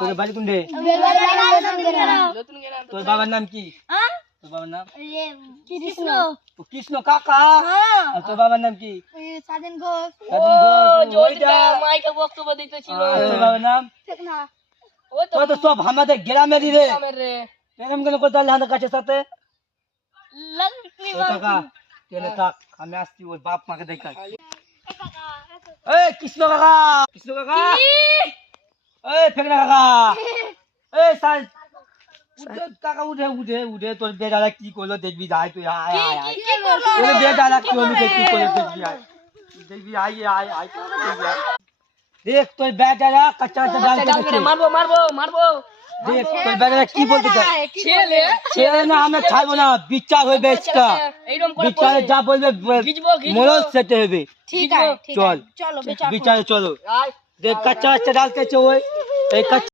তোর বাড়ি কোন데? তোর বাবার নাম কি? তোর বাবার নাম? কৃষ্ণ। ও কৃষ্ণ কাকা। আর তোর বাবার নাম কি? স্বাধীন ঘোষ। স্বাধীন ঘোষ। ওইটা। মাইকে বক্তব্য দিতেছিল। আর তোর বাবার নাম? টেকনা। ওই তো তোর তো সব আমাদের গ্রামেরই রে। গ্রামের রে। এরকম কেন করতে হলে আমাদের কাছে সাথে? লক্ষ্মী ও কাকা কেন থাক আমি আসছি ওর বাপ মাকে দেখাই। এই কৃষ্ণ কাকা, কৃষ্ণ কাকা, এই ফেকনা কাকা, এই সাই উঠে কাকা উঠে উঠে উঠে তোর বেটারা কি করলো দেখবি যাই তুই আয় আয় আয় তোর বেটারা কি হলো কি করলো দেখবি আয় দেখবি আয় আয় আয় দেখবি আয়। দেখ তোর বেটারা কাঁচা কাঁচা ডাল কেটেছে। মারবো মারবো মারবো। দেখ তোর বেটারা কি বলতে চায়। ছেলে ছেলে না আমরা ছাড়বো না, বিচার হবে বেচটা, এইরকম করে বিচারে যা বলবে গিজবো, গিজবো। মরদ সেটা হবে। ঠিক আছে, চল চলো বিচার বিচারে চলো। আয় দেখ কাঁচা কাঁচা ডাল কেটেছে ওই এই কাঁচা